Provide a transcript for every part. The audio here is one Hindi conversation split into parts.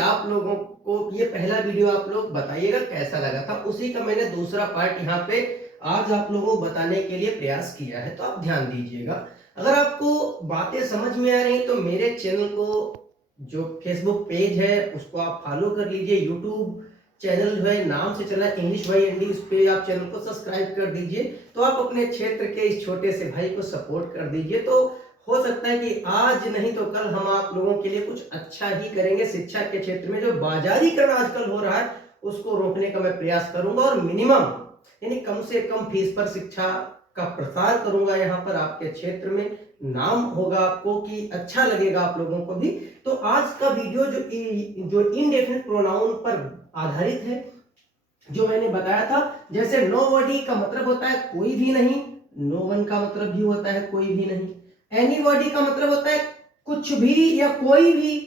आप लोगों को ये पहला वीडियो आप लोग बताइएगा कैसा लगा था, उसी का मैंने दूसरा पार्ट यहाँ पे आज आप लोगों को बताने के लिए प्रयास किया है, तो आप ध्यान दीजिएगा। अगर आपको बातें समझ में आ रही तो मेरे चैनल को जो फेसबुक पेज है उसको आप फॉलो कर लीजिए, यूट्यूब चैनल जो है नाम से चला इंग्लिश बाय एनडी, उस पे आप चैनल को सब्सक्राइब कर दीजिए। तो आप अपने क्षेत्र के इस छोटे से भाई को सपोर्ट कर दीजिए, तो हो सकता है कि आज नहीं तो कल हम आप लोगों के लिए कुछ अच्छा ही करेंगे। शिक्षा के क्षेत्र में जो बाजारीकरण आजकल हो रहा है उसको रोकने का मैं प्रयास करूंगा और मिनिमम यानी कम से कम फीस पर शिक्षा का प्रसार करूंगा। यहाँ पर आपके क्षेत्र में नाम होगा आपको कि अच्छा लगेगा आप लोगों को भी। तो आज का वीडियो जो इनडेफिनिट प्रोनाउन पर आधारित है, जो मैंने बताया था, जैसे नोबडी का मतलब होता है कोई भी नहीं, नो वन का मतलब भी होता है कोई भी नहीं, एनीबॉडी का मतलब होता है कुछ भी या कोई भी,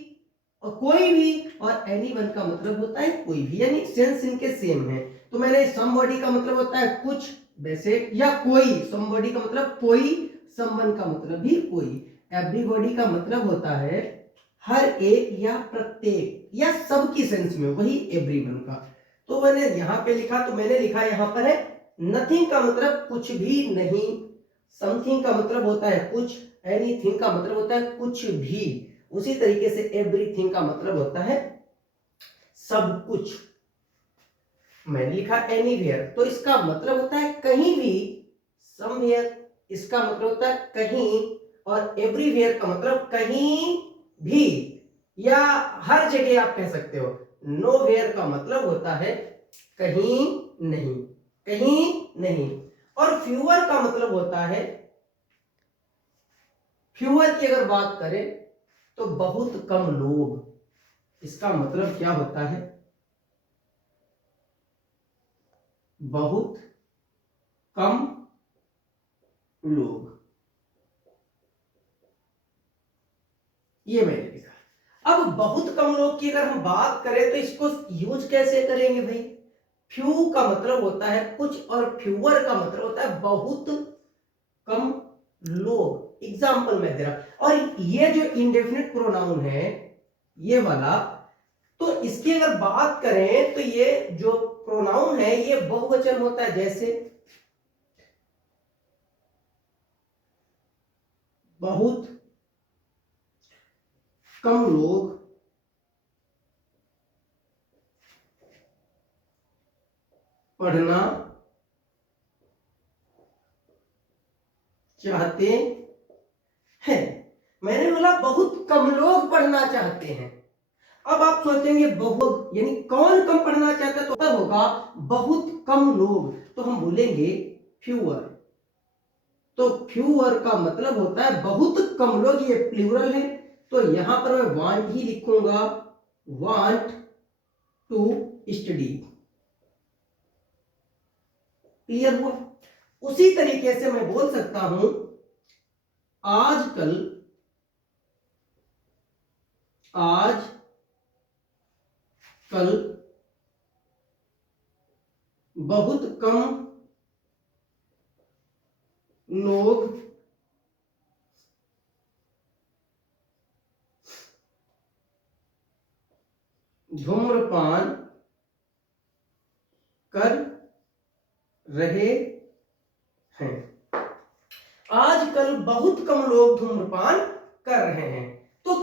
और एनी वन का मतलब होता है कोई भी, यानी सेंस इनके सेम है। तो मैंने समबॉडी का मतलब होता है कुछ वैसे या कोई, समबॉडी का मतलब कोई, समवन का मतलब भी कोई, एवरीबॉडी का मतलब होता है हर एक या प्रत्येक या सबकी सेंस में, वही एवरीवन का। तो मैंने यहाँ पे लिखा, तो मैंने लिखा यहाँ पर है नथिंग का मतलब कुछ भी नहीं, समथिंग का मतलब होता है कुछ, एनीथिंग का मतलब होता है कुछ भी, उसी तरीके से एवरीथिंग का मतलब होता है सब कुछ। मैंने लिखा एनीवेयर, तो इसका मतलब होता है कहीं भी, समवेयर इसका मतलब होता है कहीं, और एवरीवेयर का मतलब कहीं भी या हर जगह आप कह सकते हो। नोवेयर का मतलब होता है कहीं नहीं, कहीं नहीं। और फ्यूअर का मतलब होता है, फ्यूअर की अगर बात करें तो बहुत कम लोग, इसका मतलब क्या होता है बहुत कम लोग, ये मैंने लिखा। अब बहुत कम लोग की अगर हम बात करें तो इसको यूज कैसे करेंगे भाई? फ्यू का मतलब होता है कुछ और फ्यूअर का मतलब होता है बहुत कम लोग। एग्जाम्पल मैं दे रहा, और ये जो इंडेफिनिट प्रोनाउन है ये वाला, तो इसकी अगर बात करें तो ये जो प्रोनाउन है ये बहुवचन होता है, जैसे बहुत कम लोग पढ़ना चाहते हैं। मैंने बोला बहुत कम लोग पढ़ना चाहते हैं। अब आप सोचेंगे बहुत यानी कौन कम पढ़ना चाहता है, तो तब होगा बहुत कम लोग, तो हम बोलेंगे फ्यूअर। तो फ्यूअर का मतलब होता है बहुत कम लोग, ये प्लूरल है, तो यहां पर मैं वांट ही लिखूंगा, वांट टू स्टडी। क्लियर हुआ? उसी तरीके से मैं बोल सकता हूं आजकल, आज कल बहुत कम लोग धूम्रपान कर रहे हैं। आजकल बहुत कम लोग धूम्रपान कर रहे हैं, तो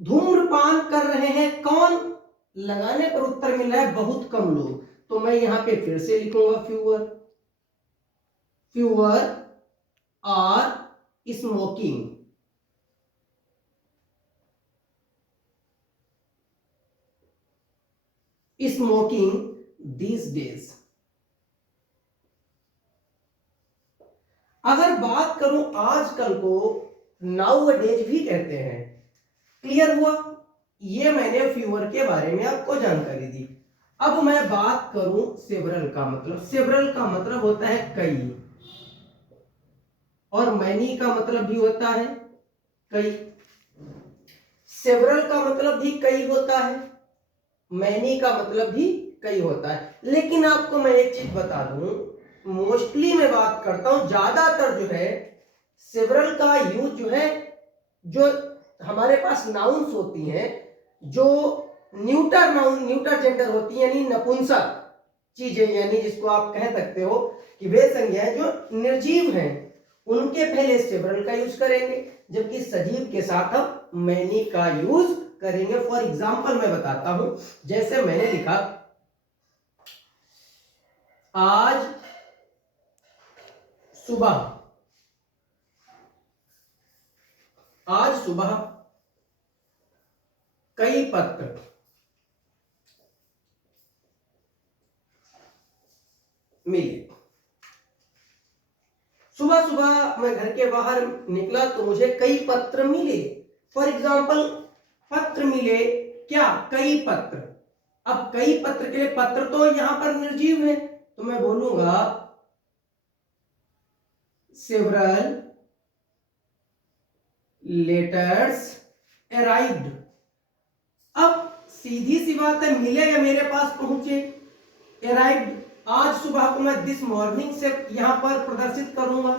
धूम्रपान कर रहे हैं कौन, लगाने पर उत्तर मिल रहा है बहुत कम लोग, तो मैं यहां पे फिर से लिखूंगा fewer, fewer are smoking. Smoking these days. अगर बात करूं आजकल को नाउ डेज भी कहते हैं। क्लियर हुआ? ये मैंने फ्यूअर के बारे में आपको जानकारी दी। अब मैं बात करूं सेवरल का मतलब, सेवरल का मतलब होता है कई, और मैनी का मतलब भी होता है कई। सेवरल का मतलब भी कई होता है, मैनी का मतलब भी कई होता है। लेकिन आपको मैं एक चीज बता दूं, मोस्टली मैं बात करता हूं ज्यादातर जो है सेवरल का यूज जो है, जो हमारे पास नाउन्स होती हैं, जो न्यूटर नाउन, न्यूटर जेंडर होती है यानी नपुंसक चीजें, यानी जिसको आप कह सकते हो कि वे संज्ञाएं जो निर्जीव हैं उनके पहले सेवरल का यूज करेंगे, जबकि सजीव के साथ हम मैनी का यूज करेंगे। फॉर एग्जाम्पल मैं बताता हूं, जैसे मैंने लिखा आज सुबह, आज सुबह कई पत्र मिले। सुबह सुबह मैं घर के बाहर निकला तो मुझे कई पत्र मिले। फॉर एग्जाम्पल पत्र मिले, क्या, कई पत्र। अब कई पत्र के लिए पत्र तो यहां पर निर्जीव है, तो मैं बोलूंगा सेवरल लेटर्स अराइव्ड। अब सीधी सी बात है, मिले या मेरे पास पहुंचे, अराइव्ड। आज सुबह को मैं दिस मॉर्निंग से यहां पर प्रदर्शित करूंगा,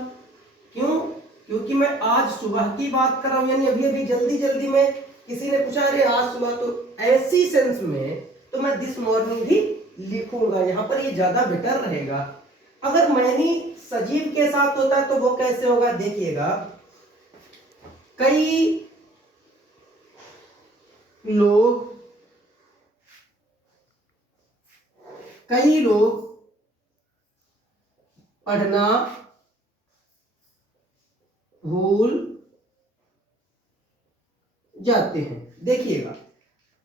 क्यों, क्योंकि मैं आज सुबह की बात कर रहा हूं, यानी अभी अभी जल्दी जल्दी में किसी ने पूछा अरे आज सुबह, तो ऐसी सेंस में तो मैं दिस मॉर्निंग भी लिखूंगा, यहां पर ये ज्यादा बेटर रहेगा। अगर मैनी सजीव के साथ होता है तो वो कैसे होगा, देखिएगा, कई लोग पढ़ना भूल जाते हैं। देखिएगा,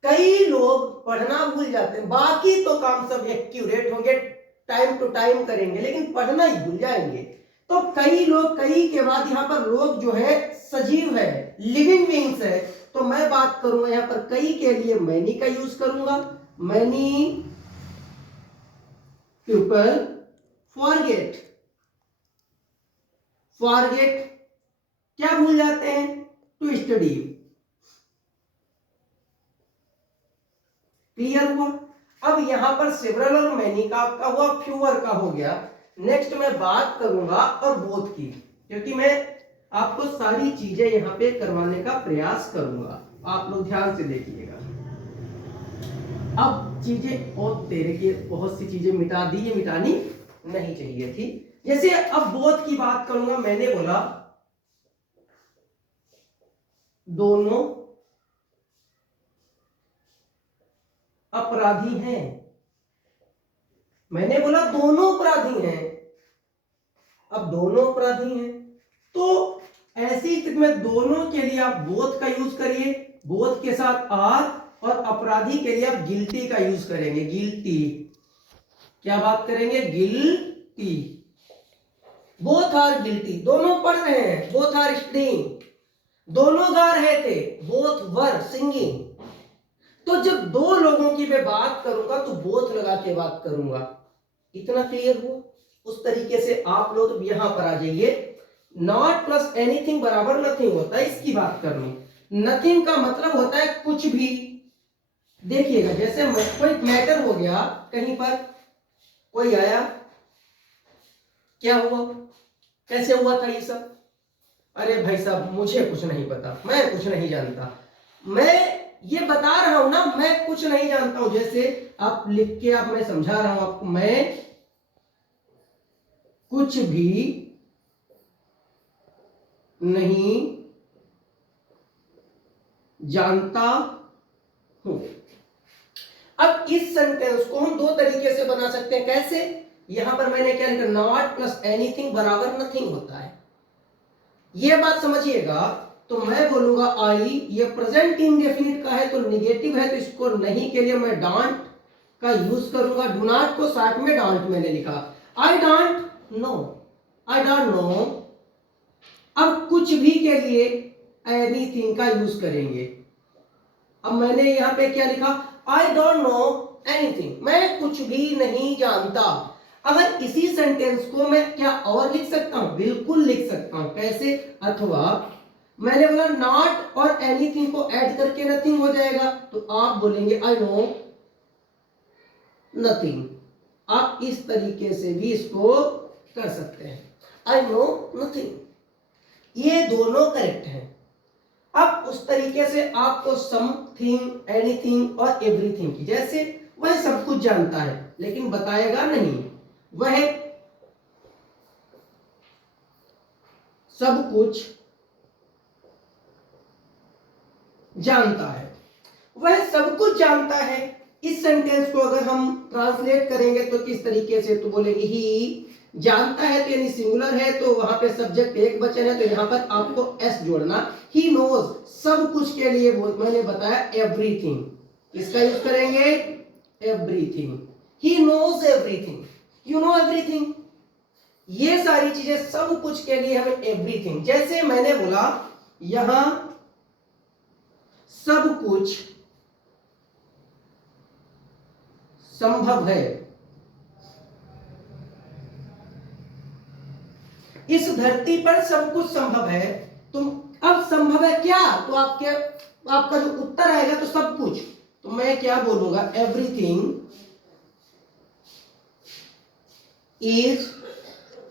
कई लोग पढ़ना भूल जाते हैं, बाकी तो काम सब एक्यूरेट होंगे, टाइम टू टाइम करेंगे, लेकिन पढ़ना ही भूल जाएंगे। तो कई लोग, कई के बाद यहां पर लोग जो है सजीव है, लिविंग बीइंग्स है, तो मैं बात करूंगा यहां पर कई के लिए मैनी का यूज करूंगा। मैनी पीपल फॉरगेट, फॉरगेट क्या भूल जाते हैं, टू स्टडी। क्लियर हुआ। अब यहां पर सेवरल और मैनी का आपका हुआ, फ्यूअर का हो गया। नेक्स्ट मैं बात करूंगा और बोथ की, क्योंकि मैं आपको सारी चीजें यहां पे करवाने का प्रयास करूंगा, आप लोग ध्यान से देखिएगा। अब चीजें और तेरे की बहुत सी चीजें मिटा दी, ये मिटानी नहीं चाहिए थी। जैसे अब बोथ की बात करूंगा, मैंने बोला दोनों अपराधी हैं, मैंने बोला दोनों अपराधी हैं। अब दोनों अपराधी हैं तो ऐसी स्थिति में दोनों के लिए आप बोथ का यूज करिए, बोथ के साथ आर, और अपराधी के लिए आप गिल्टी का यूज करेंगे, गिल्टी। क्या बात करेंगे, गिल्टी। बोथ आर गिल्टी, दोनों पढ़ रहे हैं, बोथ आर स्टिंग, दोनों गा रहे थे, बोथ वर सिंगिंग। तो जब दो लोगों की मैं बात करूंगा तो बोथ लगा के बात करूंगा। इतना क्लियर हुआ। उस तरीके से आप लोग यहां पर आ जाइए। नॉट प्लस एनीथिंग बराबर नथिंग होता है, इसकी बात कर लूं। नथिंग का मतलब होता है कुछ भी। देखिएगा, जैसे कोई मैटर हो गया, कहीं पर कोई आया, क्या हुआ, कैसे हुआ था ये सब, अरे भाई साहब मुझे कुछ नहीं पता, मैं कुछ नहीं जानता, मैं ये बता रहा हूं ना, मैं कुछ नहीं जानता हूं। जैसे आप लिख के, आप मैं समझा रहा हूं आपको, मैं कुछ भी नहीं जानता हूं। अब इस सेंटेंस को हम दो तरीके से बना सकते हैं, कैसे, यहां पर मैंने क्या लिखा, नॉट प्लस एनीथिंग बराबर नथिंग होता है, ये बात समझिएगा। तो मैं बोलूंगा आई, ये प्रेजेंट इंडेफिनिट का है तो निगेटिव है, तो इसको नहीं के लिए मैं डोंट का यूज करूंगा। डू नॉट को साथ में डोंट मैंने लिखा, I don't know, I don't know. अब कुछ भी के लिए एनीथिंग का यूज करेंगे। अब मैंने यहां पे क्या लिखा, आई डोंट नो एनीथिंग, मैं कुछ भी नहीं जानता। अगर इसी सेंटेंस को मैं क्या और लिख सकता हूं, बिल्कुल लिख सकता हूं, कैसे, अथवा मैंने बोला नॉट और एनीथिंग को ऐड करके नथिंग हो जाएगा, तो आप बोलेंगे आई नो नथिंग। आप इस तरीके से भी इसको कर सकते हैं, आई नो नथिंग। ये दोनों करेक्ट हैं। अब उस तरीके से आपको समथिंग, एनीथिंग और एवरीथिंग की, जैसे वह सब कुछ जानता है लेकिन बताएगा नहीं, वह सब कुछ जानता है, वह सब कुछ जानता है। इस सेंटेंस को अगर हम ट्रांसलेट करेंगे तो किस तरीके से, तो बोलेंगे ही जानता है, तो यानी सिंगुलर है, तो वहां पे सब्जेक्ट एक वचन है, तो यहां पर आपको एस जोड़ना। ही नोज, सब कुछ के लिए मैंने बताया एवरीथिंग, इसका यूज करेंगे everything. He knows everything, you know everything, ये सारी चीजें सब कुछ के लिए हमें एवरीथिंग। जैसे मैंने बोला यहां सब कुछ संभव है, इस धरती पर सब कुछ संभव है, तुम अब संभव है क्या, तो आपका जो उत्तर आएगा तो सब कुछ, तो मैं क्या बोलूंगा, everything is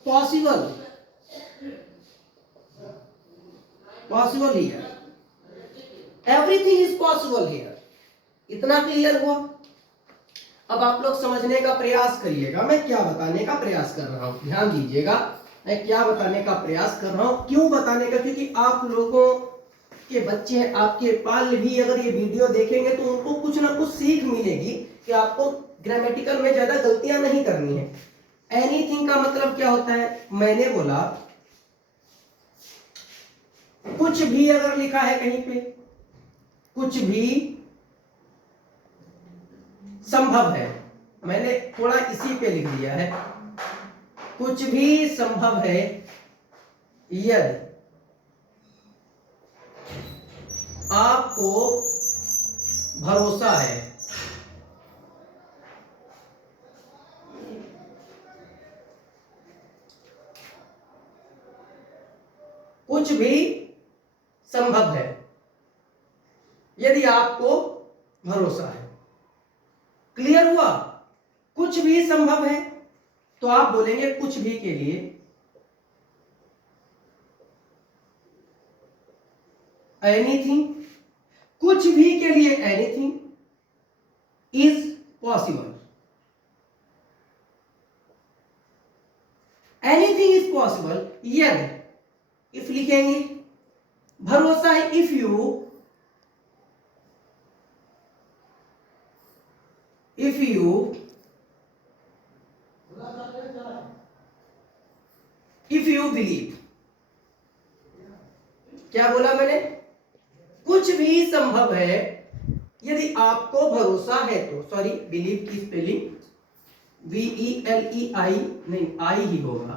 possible, possible here, everything is possible here. इतना क्लियर हुआ? अब आप लोग समझने का प्रयास करिएगा मैं क्या बताने का प्रयास कर रहा हूं, ध्यान दीजिएगा मैं क्या बताने का प्रयास कर रहा हूं। क्यों बताने का, क्योंकि आप लोगों के बच्चे, आपके पाल भी अगर ये वीडियो देखेंगे तो उनको कुछ ना कुछ सीख मिलेगी कि आपको ग्रामेटिकल में ज्यादा गलतियां नहीं करनी है। एनीथिंग का मतलब क्या होता है, मैंने बोला कुछ भी अगर लिखा है कहीं पे, कुछ भी संभव है, मैंने थोड़ा इसी पे लिख दिया है, कुछ भी संभव है यदि आपको भरोसा है। कुछ भी संभव है यदि आपको भरोसा है। क्लियर हुआ? कुछ भी संभव है तो आप बोलेंगे कुछ भी के लिए एनीथिंग, कुछ भी के लिए anything is possible, anything is possible यदि, इफ लिखेंगे, भरोसा है if you, if you if you believe. क्या बोला मैंने, कुछ भी संभव है यदि आपको भरोसा है तो, सॉरी बिलीव की स्पेलिंग VELEI नहीं, आई ही होगा,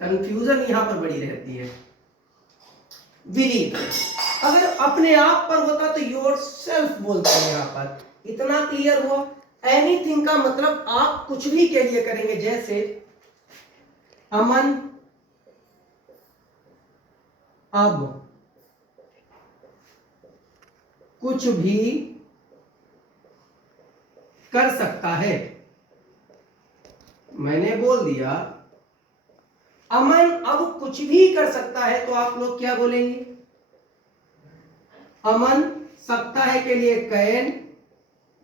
कंफ्यूजन यहां पर बड़ी रहती है। बिलीव अगर अपने आप पर होता तो योर सेल्फ बोलते हैं यहां पर। इतना क्लियर हुआ? एनीथिंग का मतलब आप कुछ भी के लिए करेंगे, जैसे अमन अब कुछ भी कर सकता है, मैंने बोल दिया अमन अब कुछ भी कर सकता है, तो आप लोग क्या बोलेंगे, अमन सकता है के लिए कैन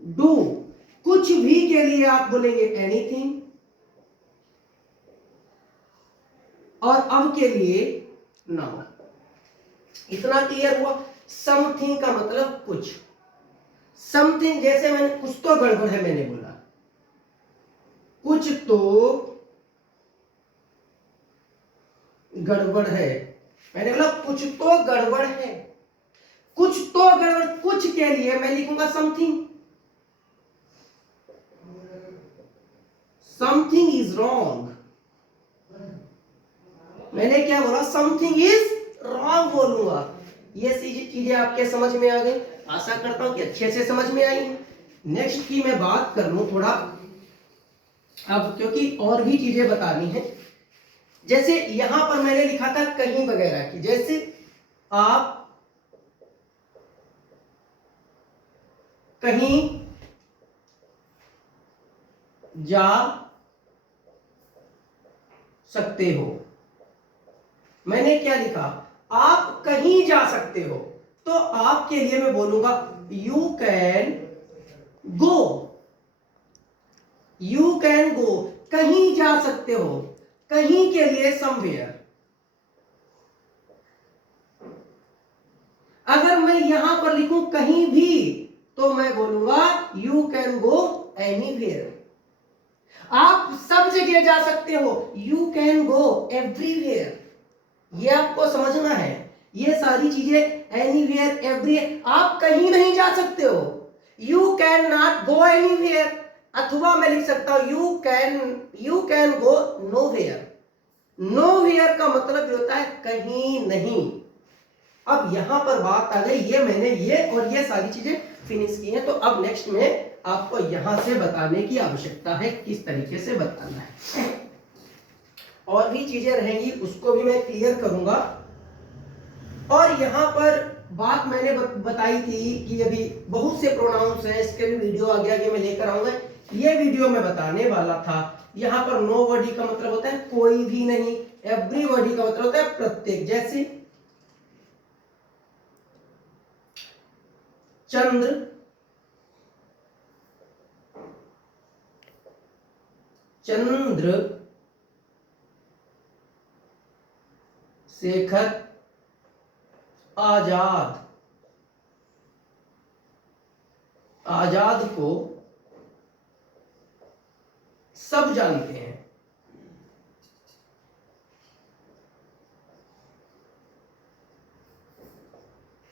डू, कुछ भी के लिए आप बोलेंगे एनीथिंग, और अब के लिए नाउ। इतना क्लियर हुआ? समथिंग का मतलब कुछ, समथिंग जैसे मैंने कुछ तो गड़बड़ है, मैंने बोला कुछ तो गड़बड़ है, मैंने बोला कुछ तो गड़बड़ है, कुछ तो गड़बड़, कुछ के लिए मैं लिखूंगा समथिंग, समथिंग इज रॉन्ग। मैंने क्या बोला, समथिंग इज रॉन्ग बोलूंगा। ये चीजें आपके समझ में आ गई, आशा करता हूं कि अच्छे से समझ में आई। नेक्स्ट की मैं बात कर लूं थोड़ा अब, क्योंकि और भी चीजें बतानी है। जैसे यहां पर मैंने लिखा था कहीं वगैरह की, जैसे आप कहीं जा सकते हो, मैंने क्या लिखा, आप कहीं जा सकते हो, तो आपके लिए मैं बोलूंगा you can go. You can go, कहीं जा सकते हो, कहीं के लिए समवेयर। अगर मैं यहां पर लिखूं कहीं भी, तो मैं बोलूंगा यू कैन गो एनीवेयर। आप सब जगह जा सकते हो, यू कैन गो एवरीवेयर। ये आपको समझना है। ये सारी चीजें एनीवेयर, एवरीवेयर, आप कहीं नहीं जा सकते हो, you can not go anywhere. अथवा मैं लिख सकता हूं you can go nowhere. Nowhere का मतलब होता है कहीं नहीं। अब यहां पर बात आ गई, ये मैंने ये और ये सारी चीजें फिनिश की हैं, तो अब नेक्स्ट में आपको यहां से बताने की आवश्यकता है किस तरीके से बताना है। और भी चीजें रहेंगी, उसको भी मैं क्लियर करूंगा। और यहां पर बात मैंने बताई थी कि अभी बहुत से प्रोनाउंस हैं, इसके भी वीडियो आगे मैं लेकर आऊंगा। ये वीडियो मैं बताने वाला था। यहां पर नोबडी का मतलब होता है कोई भी नहीं, एवरीबॉडी का मतलब होता है प्रत्येक। जैसे चंद्र शेखर आजाद। आजाद को सब जानते हैं।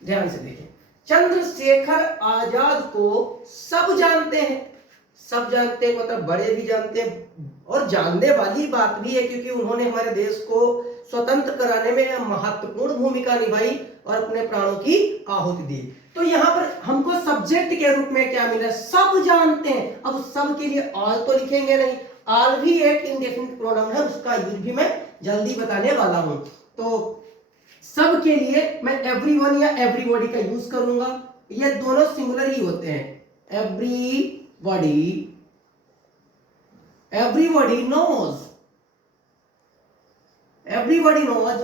ध्यान से देखें, चंद्रशेखर आजाद को सब जानते हैं। सब जानते हैं मतलब बड़े भी जानते हैं, और जानने वाली बात भी है, क्योंकि उन्होंने हमारे देश को स्वतंत्र कराने में महत्वपूर्ण भूमिका निभाई और अपने प्राणों की आहुति दी। तो यहाँ पर हमको सब्जेक्ट के रूप में क्या मिला, सब जानते हैं। अब सब के लिए ऑल तो लिखेंगे नहीं, ऑल भी एक इंडेफिनिट प्रोनाउन है, उसका यूज भी मैं जल्दी बताने वाला हूं। तो सब के लिए मैं एवरीवन या एवरीबॉडी का यूज करूंगा। ये दोनों सिंगुलर ही होते हैं। Everybody knows, everybody knows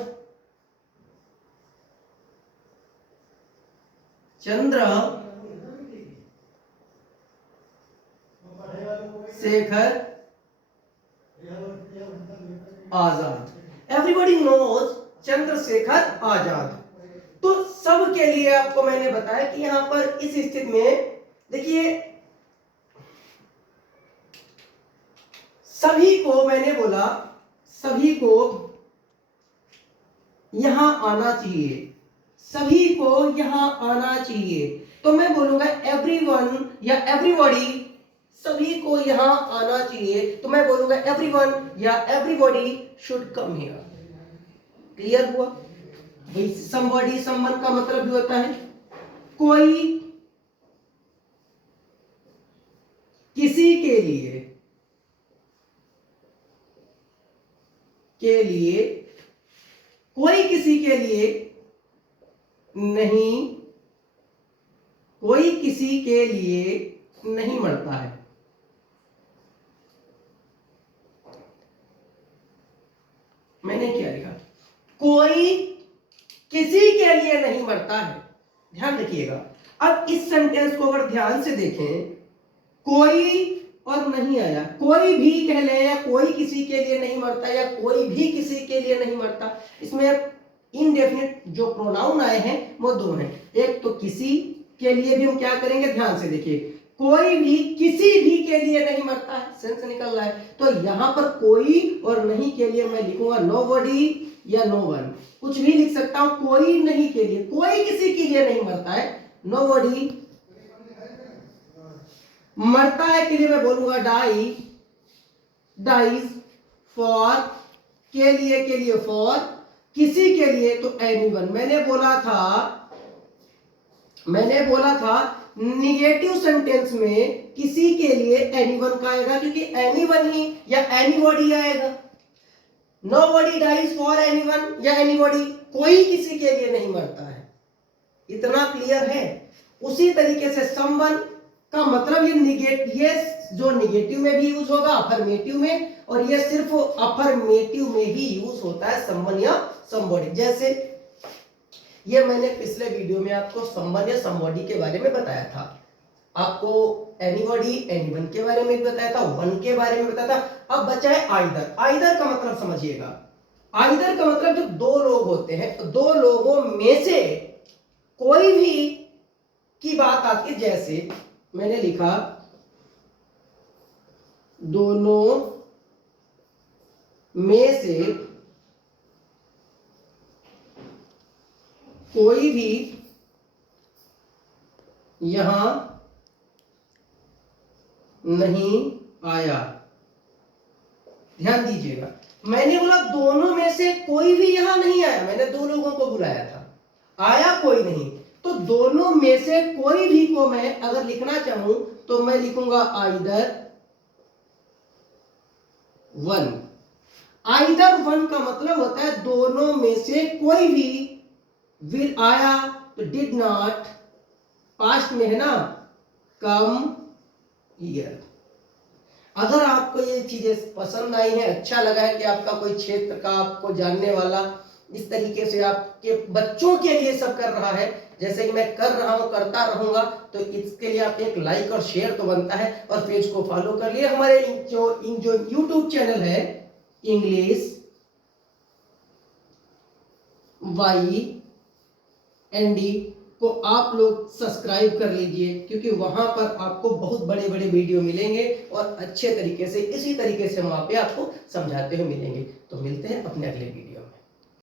Chandra Shekhar Azad. Everybody knows Chandrashekhar Azad. तो सब के लिए आपको मैंने बताया कि यहां पर इस स्थिति में देखिए, सभी को मैंने बोला, सभी को यहां आना चाहिए, सभी को यहां आना चाहिए। तो मैं बोलूंगा एवरीवन या एवरीबॉडी, सभी को यहां आना चाहिए। तो मैं बोलूंगा एवरीवन या everybody should come here. Clear हुआ भाई? समबॉडी, समवन का मतलब भी होता है कोई किसी के लिए, कोई किसी के लिए नहीं, कोई किसी के लिए नहीं मरता है। मैंने क्या लिखा, कोई किसी के लिए नहीं मरता है। ध्यान रखिएगा। अब इस सेंटेंस को अगर ध्यान से देखें, कोई और नहीं आया, कोई भी कह ले या कोई किसी के लिए नहीं मरता या कोई भी किसी के लिए नहीं मरता, इसमें इनडेफिनिट जो प्रोनाउन आए हैं वो दो हैं। एक तो किसी के लिए भी हम क्या करेंगे, ध्यान से देखिए, कोई भी किसी भी के लिए नहीं मरता है, सेंस निकल रहा है। तो यहां पर कोई और नहीं के लिए मैं लिखूंगा नोबडी या नो वन, कुछ भी लिख सकता हूं। कोई नहीं के लिए, कोई किसी के लिए नहीं मरता है, नोबडी। मरता है के लिए मैं बोलूंगा डाइज। फॉर के लिए फॉर, किसी के लिए तो एनीवन। मैंने बोला था निगेटिव सेंटेंस में किसी के लिए एनीवन का आएगा, क्योंकि एनीवन ही या एनीबॉडी आएगा। नोबडी डाइज फॉर एनीवन या एनीबॉडी, कोई किसी के लिए नहीं मरता है। इतना क्लियर है? उसी तरीके से समवन का मतलब ये जो निगेटिव में भी यूज होगा, अफर्मेटिव में, और ये सिर्फ अफर्मेटिव में ही यूज होता है समवन या समबॉडी। जैसे ये मैंने पिछले वीडियो में आपको समवन या समबॉडी के बारे में बताया था, आपको एनीबॉडी एनीवन के बारे में बताया था, वन के बारे में बताया था। अब बचा है आइदर। आइदर का मतलब समझिएगा, आइदर का मतलब जब दो लोग होते हैं तो दो लोगों में से कोई भी की बात आती है। जैसे मैंने लिखा दोनों में से कोई भी यहां नहीं आया। ध्यान दीजिएगा, मैंने बोला दोनों में से कोई भी यहां नहीं आया, मैंने दो लोगों को बुलाया था, आया कोई नहीं। तो दोनों में से कोई भी को मैं अगर लिखना चाहूं तो मैं लिखूंगा आइदर वन। आइदर वन का मतलब होता है दोनों में से कोई भी। विल आया तो डिड नॉट, पास्ट में है ना, कम ईयर। अगर आपको ये चीजें पसंद आई है, अच्छा लगा है कि आपका कोई क्षेत्र का आपको जानने वाला इस तरीके से आपके बच्चों के लिए सब कर रहा है, जैसे कि मैं कर रहा हूं, करता रहूंगा, तो इसके लिए आप एक लाइक और शेयर तो बनता है, और पेज को फॉलो कर लिए। हमारे जो यूट्यूब चैनल है इंग्लिश YND को आप लोग सब्सक्राइब कर लीजिए, क्योंकि वहां पर आपको बहुत बड़े बड़े वीडियो मिलेंगे और अच्छे तरीके से इसी तरीके से वहां पे आपको समझाते हुए मिलेंगे। तो मिलते हैं अपने अगले वीडियो।